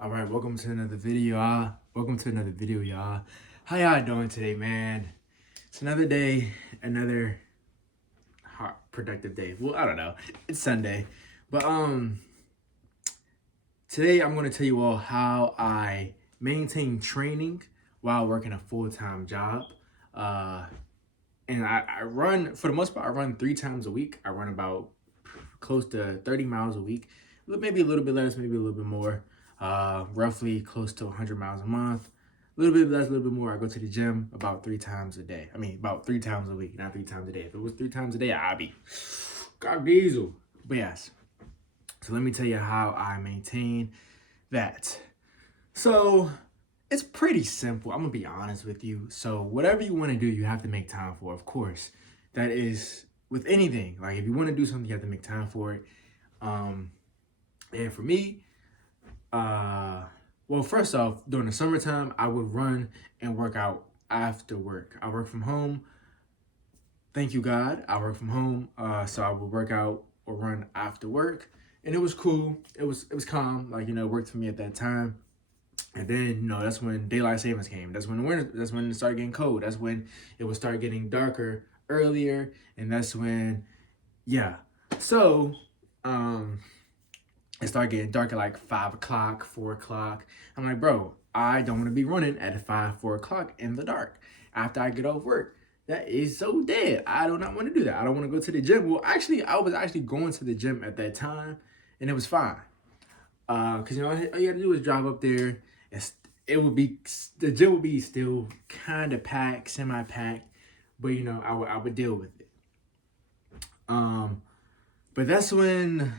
All right, welcome to another video. Y'all. How y'all doing today, man? It's another day, another hot, productive day. Well, I don't know. It's Sunday, but today I'm going to tell you all how I maintain training while working a full-time job. And I run, for the most part, I run 3 times a week. I run about close to 30 miles a week, maybe a little bit less, maybe a little bit more. Roughly close to 100 miles a month. A little bit less, a little bit more. I go to the gym about 3 times a day. I mean, about 3 times a week, not 3 times a day. If it was 3 times a day, I'd be God diesel. But yes, so let me tell you how I maintain that. So it's pretty simple. I'm gonna be honest with you. So whatever you want to do, you have to make time for. Of course, that is with anything. Like if you want to do something, you have to make time for it. And for me, well, first off, during the summertime, I would run and work out after work. I work from home. Thank you, God. I work from home, so I would work out or run after work, and it was cool. It was calm. Like it worked for me at that time. And then that's when daylight savings came. That's when the winter. That's when it started getting cold. That's when it would start getting darker earlier, and that's when, yeah. So, it started getting dark at like 5 o'clock, 4 o'clock. I'm like, bro, I don't want to be running at 5, 4 o'clock in the dark after I get off work. That is so dead. I do not want to do that. I don't want to go to the gym. Well, actually, I was actually going to the gym at that time, and it was fine. Cause all you had to do was drive up there. The gym would be still kind of packed, semi-packed, but I would deal with it. But that's when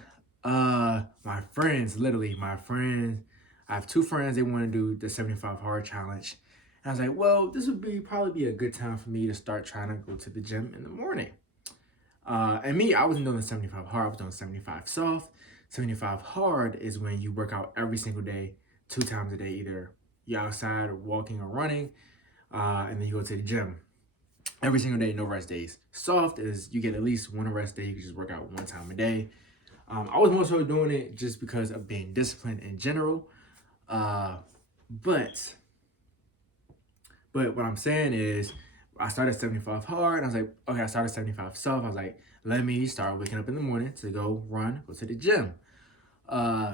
my friends, I have 2 friends, they want to do the 75 hard challenge. And I was like, well, this would probably be a good time for me to start trying to go to the gym in the morning. And me, I wasn't doing the 75 hard, I was doing 75 soft. 75 hard is when you work out every single day, 2 times a day, either you're outside or walking or running, and then you go to the gym every single day, no rest days. Soft is you get at least one rest day, you can just work out 1 time a day. I was more so doing it just because of being disciplined in general. But what I'm saying is I started 75 hard. And I was like, okay, I started 75 soft. I was like, let me start waking up in the morning to go run, go to the gym.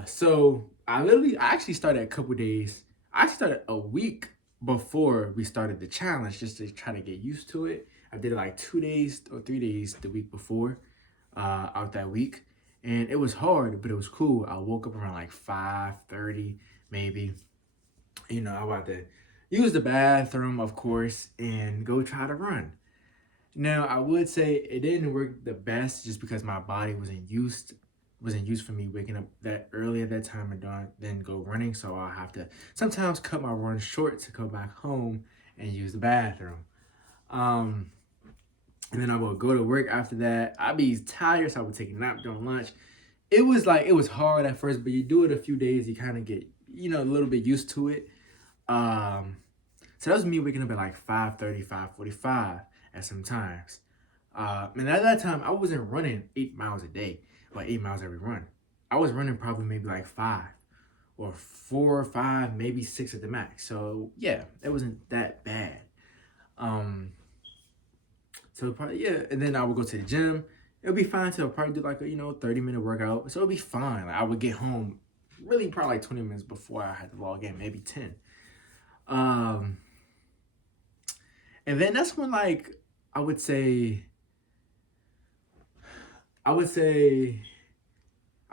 So I actually started a couple days. I actually started a week before we started the challenge just to try to get used to it. I did it like 2 days or 3 days the week before, out that week. And it was hard, but it was cool. I woke up around like 5:30, maybe. I about to use the bathroom, of course, and go try to run. Now, I would say it didn't work the best just because my body wasn't used for me waking up that early at that time and then go running. So I'll have to sometimes cut my run short to go back home and use the bathroom. And then I would go to work after that. I'd be tired, so I would take a nap during lunch. It was hard at first, but you do it a few days, you kind of get, a little bit used to it. So that was me waking up at like 5:30, 5:45 at some times. And at that time, I wasn't running 8 miles a day, like 8 miles every run. I was running probably maybe like 5 or 4 or 5, maybe 6 at the max. So yeah, it wasn't that bad. So probably, yeah, and then I would go to the gym. It would be fine till probably do like a 30-minute workout. So it would be fine. Like I would get home really probably like 20 minutes before I had to log in, maybe 10. And then that's when like I would say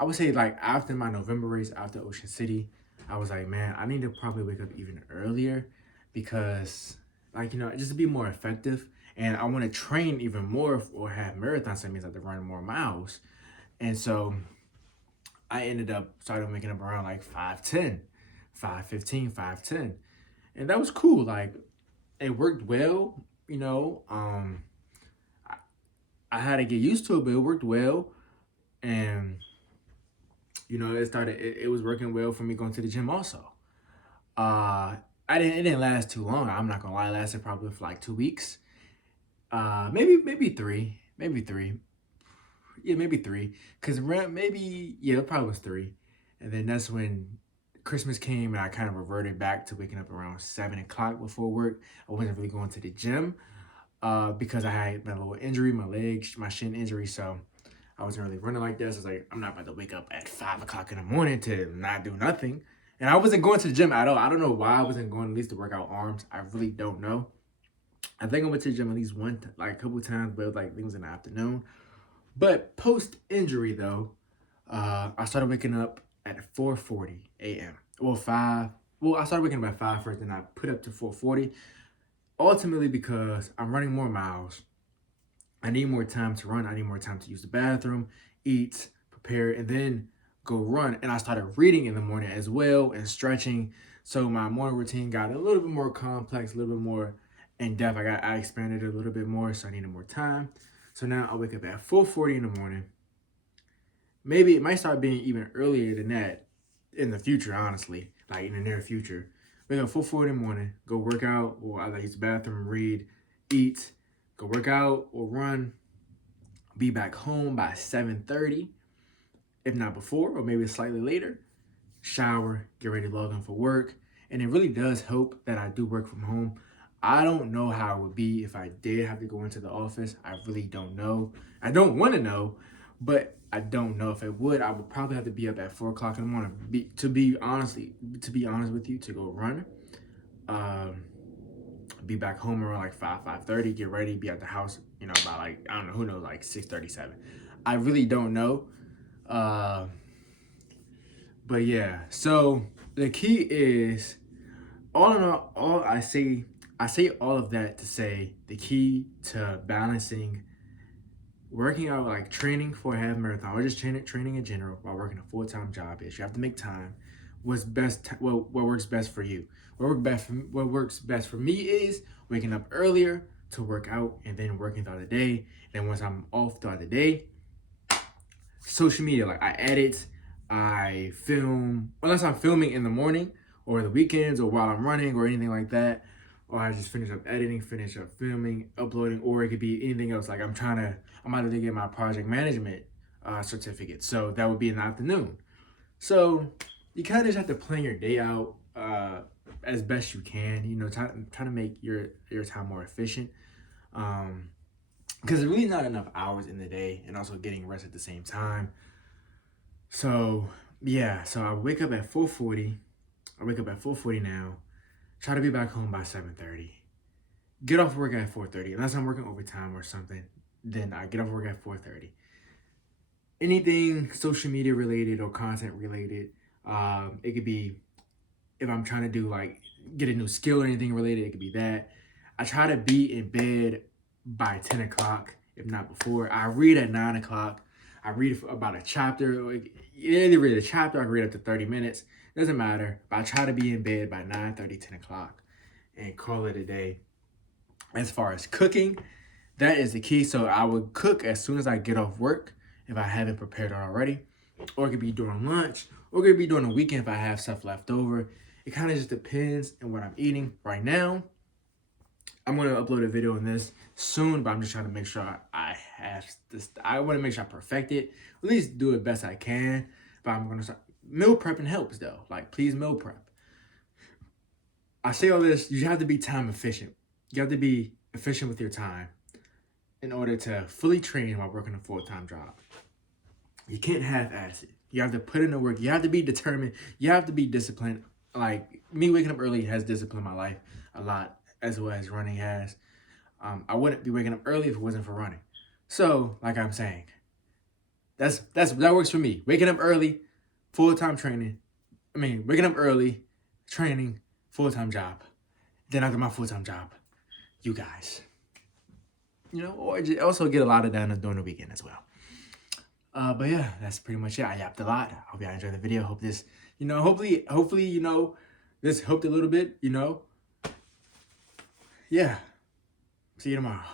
like after my November race, after Ocean City, I was like, man, I need to probably wake up even earlier because like, just to be more effective. And I want to train even more or have marathons. So that means I have to run more miles. And so I ended up started waking up around like 5:10, 5:15, 5:10. And that was cool. Like it worked well, I had to get used to it, but it worked well. And it was working well for me going to the gym also. It didn't last too long. I'm not gonna lie, it lasted probably for like 2 weeks. Maybe three. Yeah, maybe three. Cause it probably was 3. And then that's when Christmas came and I kind of reverted back to waking up around 7 o'clock before work. I wasn't really going to the gym because I had a little injury, my shin injury. So I wasn't really running like this. I was like, I'm not about to wake up at 5 o'clock in the morning to not do nothing. And I wasn't going to the gym at all. I don't know why I wasn't going at least to work out arms. I really don't know. I think I went to the gym at least a couple of times, but like things in the afternoon. But post injury though, I started waking up at 4:40 a.m. Well, 5. Well, I started waking up at 5 first, and I put up to 4:40. Ultimately, because I'm running more miles, I need more time to run. I need more time to use the bathroom, eat, prepare, and then go run. And I started reading in the morning as well and stretching. So my morning routine got a little bit more complex, a little bit more in depth. I expanded it a little bit more, so I needed more time. So now I wake up at 4:40 in the morning. Maybe it might start being even earlier than that in the future, honestly, like in the near future. Wake up 4:40 in the morning, go work out, or I use the bathroom, read, eat, go work out or run, be back home by 7:30, if not before, or maybe slightly later, shower, get ready to log in for work. And it really does help that I do work from home. I don't know how it would be if I did have to go into the office. I really don't know. I don't want to know, but I don't know if it would. I would probably have to be up at 4 o'clock in the morning to be honest with you, to go run. Be back home around like 5:30, get ready, be at the house, by like, I don't know, who knows, like 6:37. I really don't know. But yeah, so the key is, all in all I say all of that to say the key to balancing working out, like training for a half marathon or just training in general while working a full-time job, is you have to make time. What works best for you? What works best for me is waking up earlier to work out and then working throughout the day. And once I'm off throughout the day, social media, like I edit, I film, unless I'm filming in the morning or the weekends or while I'm running or anything like that, or I just finish up editing, finish up filming, uploading, or it could be anything else. Like I'm about to get my project management certificate, so that would be in the afternoon. So you kind of just have to plan your day out as best you can, try to make your time more efficient. Because there's really not enough hours in the day, and also getting rest at the same time. So yeah, so I wake up at 4:40. I wake up at 4:40 now. Try to be back home by 7:30. Get off work at 4:30. Unless I'm working overtime or something, then I get off work at 4:30. Anything social media related or content related, it could be if I'm trying to do like get a new skill or anything related, it could be that. I try to be in bed by 10 o'clock, if not before. I read at 9 o'clock. I read about a chapter. Either read a chapter, I read up to 30 minutes. Doesn't matter. But I try to be in bed by 9:30, 10 o'clock and call it a day. As far as cooking, that is the key. So I would cook as soon as I get off work if I haven't prepared it already. Or it could be during lunch. Or it could be during the weekend if I have stuff left over. It kind of just depends on what I'm eating. Right now, I'm going to upload a video on this soon, but I'm just trying to make sure I have this. I want to make sure I perfect it. At least do it best I can. But I'm going to start. Meal prepping helps though. Like, please meal prep. I say all this, you have to be time efficient. You have to be efficient with your time in order to fully train while working a full-time job. You can't half-ass it. You have to put in the work. You have to be determined. You have to be disciplined. Like, me waking up early has disciplined my life a lot, as well as running has. I wouldn't be waking up early if it wasn't for running. So, like I'm saying, that works for me. Waking up early, full-time training. Waking up early, training, full-time job. Then after my full-time job, you guys. Or just also get a lot of that during the weekend as well. But yeah, that's pretty much it. I yapped a lot. I hope y'all enjoyed the video. Hope this, hopefully, this helped a little bit, Yeah. See you tomorrow.